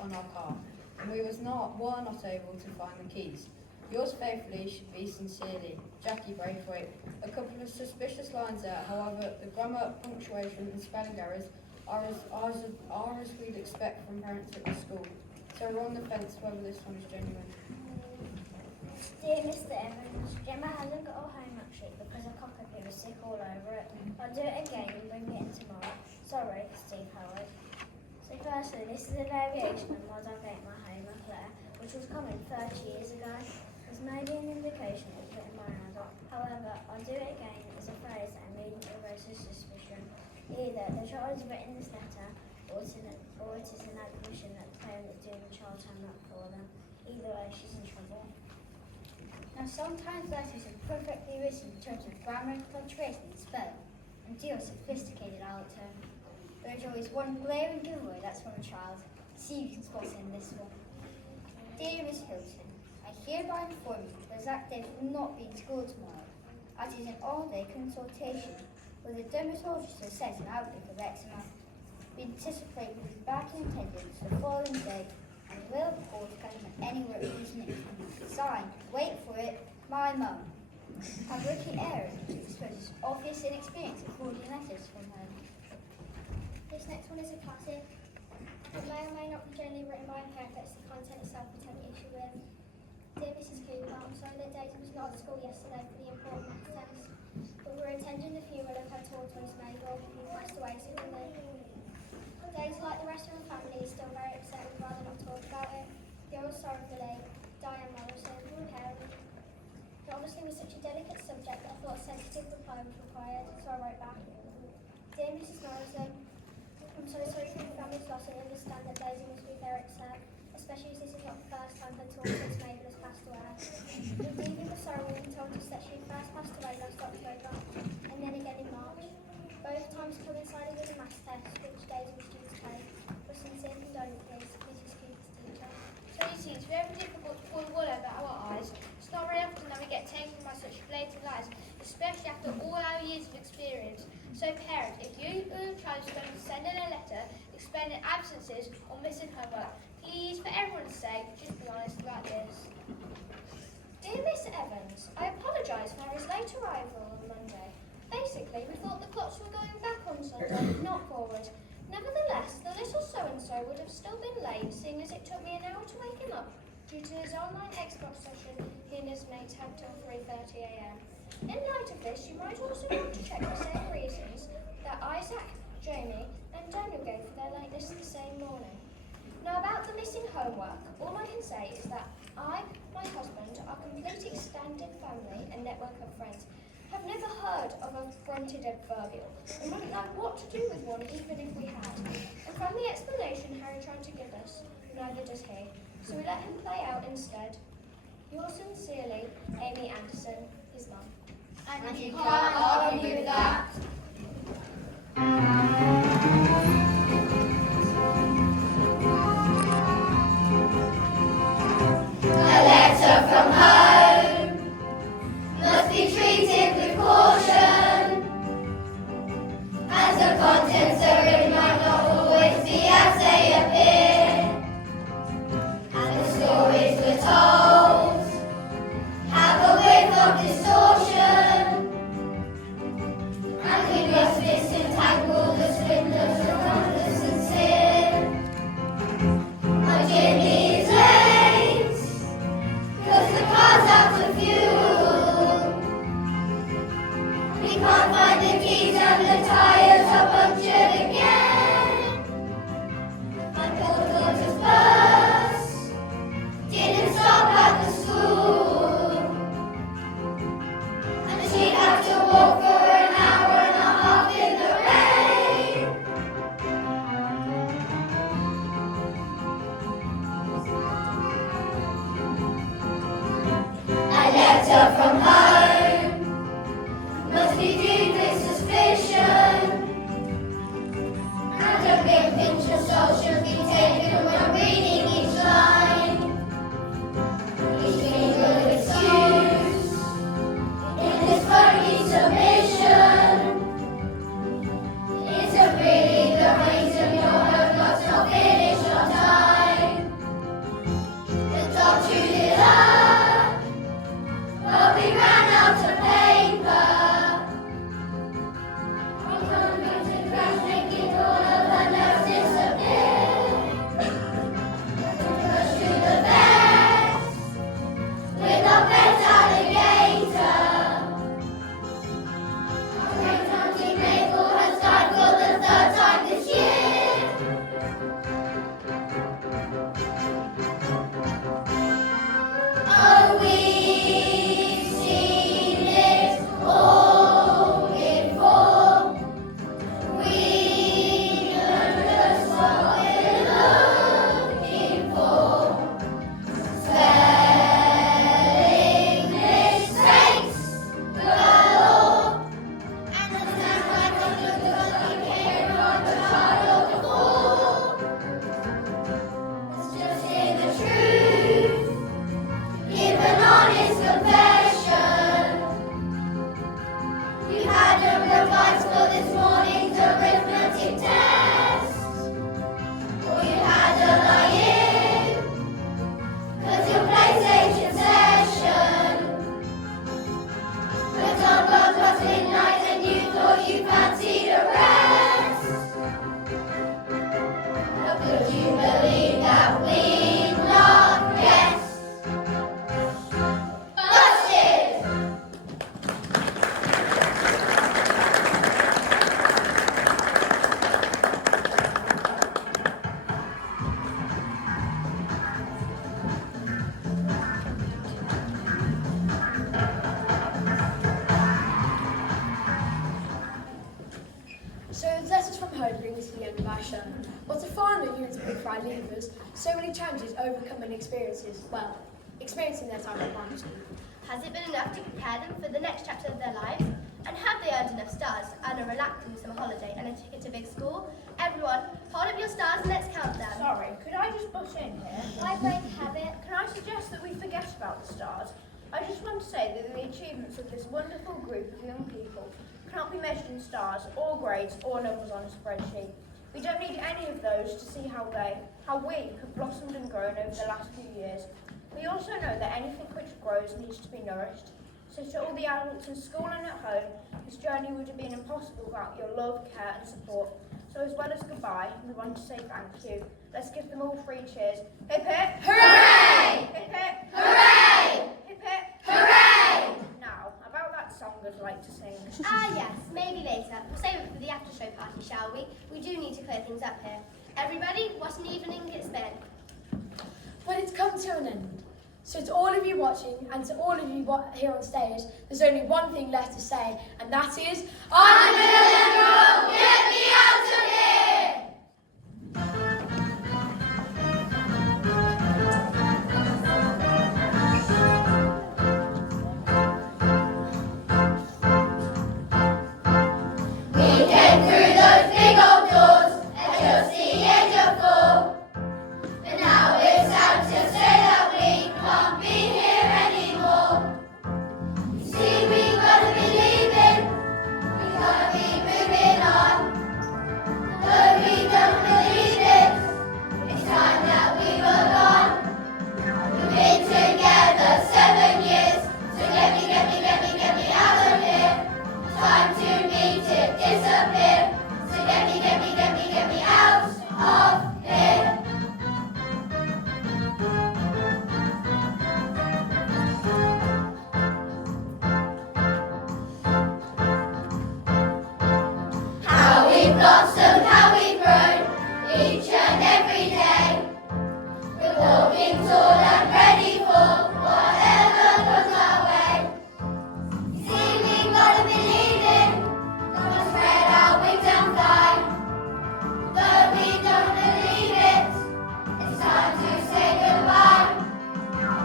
on our car, and we were not able to find the keys. Yours faithfully should be sincerely, Jackie Braithwaite. A couple of suspicious lines there, however, the grammar, punctuation and spelling errors are as we'd expect from parents at the school. So we're on the fence whether this one's genuine. Dear Mr. Evans, Gemma hasn't got her homework sheet because her copy was sick all over it. I'll do it again and bring it in tomorrow. Sorry, Steve Howard. So firstly, this is a variation of what I gave my homework letter, which was common 30 years ago. There's maybe an indication it was written by an adult. However, I'll do it again as a phrase that immediately raises suspicion. Either the child has written this letter, or it is an admission that the parent is doing the child's homework for them. Either way, she's in trouble. Now sometimes letters are perfectly written in terms of grammar, punctuation and spelling, and deal with sophisticated orthography. There's always one glaring giveaway that's from a child. See if you can spot it in this one. Dear Miss Hilton, I hereby inform you that Zach Davis will not be in school tomorrow, as it is an all-day consultation with a dermatologist to assess an outbreak of eczema. We anticipate he will be back in attendance the following day and will of course catch him anywhere reasonable. Signed, wait for it, my mum. A rookie error exposes obvious inexperience of forging letters from her. This next one is a classic. It may or may not be generally written by a parent, but it's the content itself we take issue with. Dear Mrs. Cooper, I'm sorry that Daisy was not at school yesterday for the important math test, but we were attending the funeral of her tortoise Mabel, who passed away suddenly. Daisy, like the rest of her family, is still very upset and would rather not talk about it. Yours sorrowfully, Diane Morrison, parent. It obviously was such a delicate subject that I thought a sensitive reply was required, so I wrote back. Dear Mrs. Morrison, I'm so sorry for your family's loss and understand that Daisy must be very upset, especially as this is not the first time her tortoise Mabel has passed away. We deeply were sorry when you told us that she first passed away last October, and then again in March. Both times coincided with a maths test, which Daisy was due to take. With sincere condolences, Mrs. Cooper's teacher. So you see, it's very difficult to pull the wool over our eyes. It's not very often that we get taken by such blatant lies, especially after all our years of experience. So parents, if you or your child is going to send in a letter explaining absences or missing homework, please, for everyone's sake, just be honest about this. Dear Miss Evans, I apologise for his late arrival on Monday. Basically, we thought the clocks were going back on Sunday, not forward. Nevertheless, the little so-and-so would have still been late, seeing as it took me an hour to wake him up due to his online Xbox session he and his mates had till 3:30 a.m. In light of this, you might also want to check the same reasons that Isaac, Jamie and Daniel gave for their lateness the same morning. Now about the missing homework, all I can say is that I, my husband, our complete extended family and network of friends have never heard of a fronted adverbial and wouldn't know what to do with one even if we had. And from the explanation Harry tried to give us, neither does he. So we let him play out instead. Yours sincerely, Amy Anderson, his mum. And you can't argue with that. A letter from home must be treated with caution, as the contents therein might not always be as they appear, and the stories were told by leavers, so many challenges overcoming experiences, well, experiencing their time at primary school. Has it been enough to prepare them for the next chapter of their lives? And have they earned enough stars to earn a relaxing summer holiday and a ticket to big school? Everyone, hold up your stars and let's count them. Sorry, could I just butt in here? I break habit. Can I suggest that we forget about the stars? I just want to say that the achievements of this wonderful group of young people cannot be measured in stars or grades or numbers on a spreadsheet. We don't need any of those to see how we have blossomed and grown over the last few years. We also know that anything which grows needs to be nourished. So to all the adults in school and at home, this journey would have been impossible without your love, care and support. So as well as goodbye, we want to say thank you. Let's give them all 3 cheers. Hip hip! Hooray! Hip hip! Hooray! Hip hip! Hooray! Now, about that song I'd like to sing. Ah yes, maybe later. We'll save it for the after show party, shall we? We do need to clear things up here. Everybody, what an evening it's been. But it's come to an end. So to all of you watching and to all of you here on stage, there's only one thing left to say, and that is, On the road, get me out of here! We came through those big old doors at just the age of 4. But now it's time to say that we can't be here anymore. You see, we gotta be leaving, we gotta be moving on. Though we don't believe it, it's time that we were gone. We've been together 7 years, so get me out of here. Time to meet it, disappear. So get me out of here. How we've blossomed, how we've grown, each and every day. We're walking tall and ready for whatever comes our way. See, we gotta believe it, gotta spread our wings and fly. Though we don't believe it, it's time to say goodbye.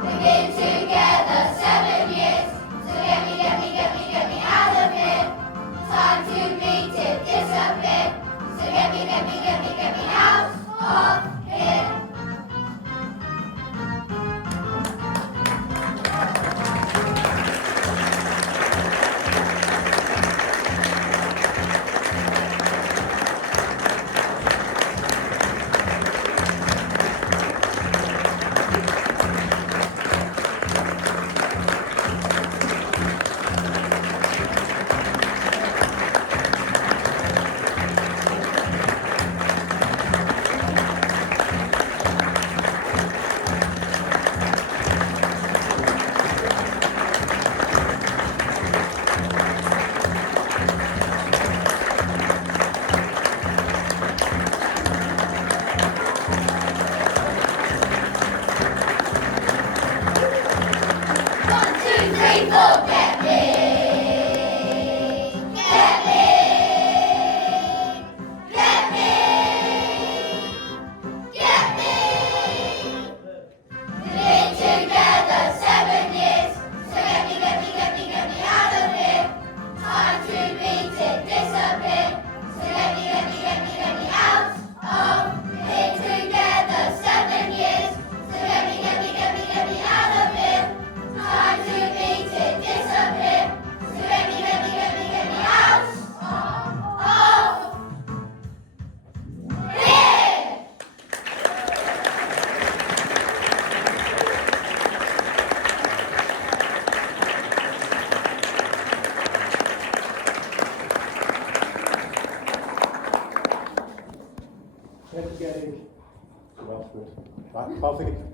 We've been together 7 years, so get me out of here. Time to meet it, disappear. So get me out of here.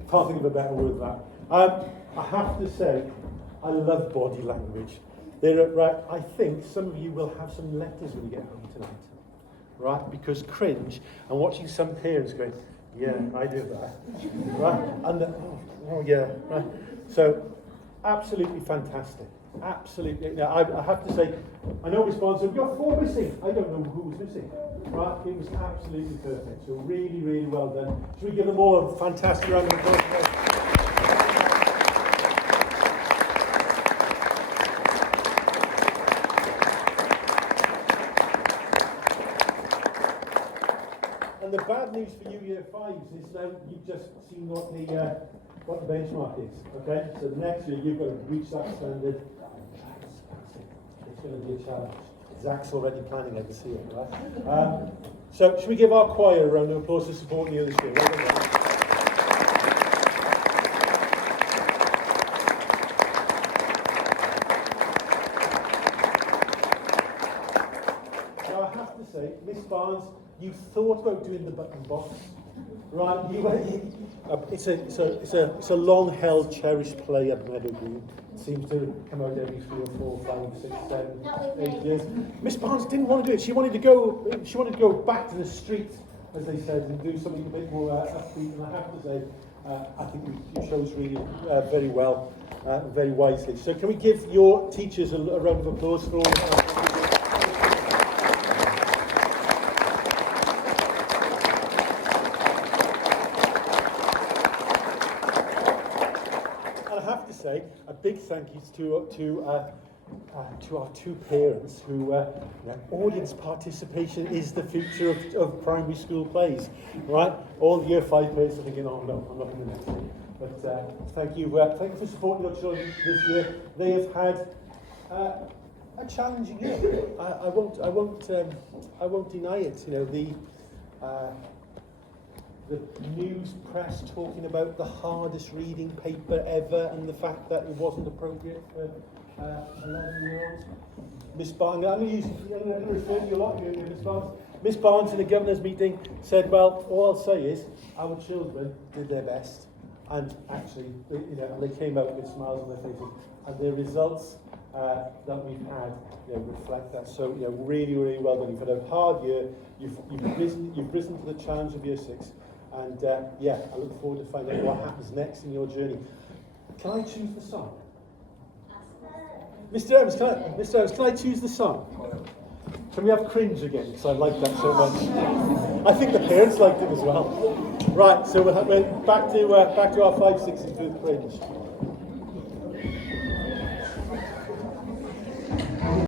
Can't think of a better word than that. I have to say, I love body language. Right, I think some of you will have some letters when you get home tonight, right? Because cringe and watching some parents going, yeah, I do that, right? And oh yeah, right. So absolutely fantastic. Absolutely. Now, I have to say, I know responsive. We've got 4 missing. I don't know who was missing. Right? It was absolutely perfect. So really, really well done. Should we give them all a fantastic round of applause? And the bad news for you Year 5s is now you've just seen what the benchmark is. Okay? So the next year you've got to reach that standard. It's going to be a challenge. Zach's already planning, I can see it, right? So should we give our choir a round of applause for supporting you this year? Well done, guys. Now I have to say, Miss Barnes, you thought about doing the button box, right? It's a long-held, cherished play at Meadow Green. It seems to come out every 3 or 4, 5, 6, 7, 8 years. Miss Barnes didn't want to do it. She wanted to go back to the street, as they said, and do something a bit more upbeat. And I have to say, I think you chose really very well, very wisely. So can we give your teachers a round of applause for all that? A big thank you to our 2 parents who audience participation is the future of primary school plays, right? All Year 5 parents are thinking, oh no, I'm not going to next year. But thank you for supporting your children this year. They have had a challenging year. I won't deny it. You know, the news press talking about the hardest reading paper ever and the fact that it wasn't appropriate for 11-year-olds. Miss Barnes, I'm going to refer to you a lot, Miss Barnes. Miss Barnes in the governor's meeting said, well, all I'll say is our children did their best, and actually, and they came out with smiles on their faces, and the results that we've had reflect that. So really, really well done. You've had a hard year. You've risen to the challenge of Year 6. And I look forward to finding out what happens next in your journey. Can I choose the song? Mr. Evans, can I choose the song? Can we have Cringe again? Because I like that so much. I think the parents liked it as well. Right, so we're back to our 5, 6 with Cringe.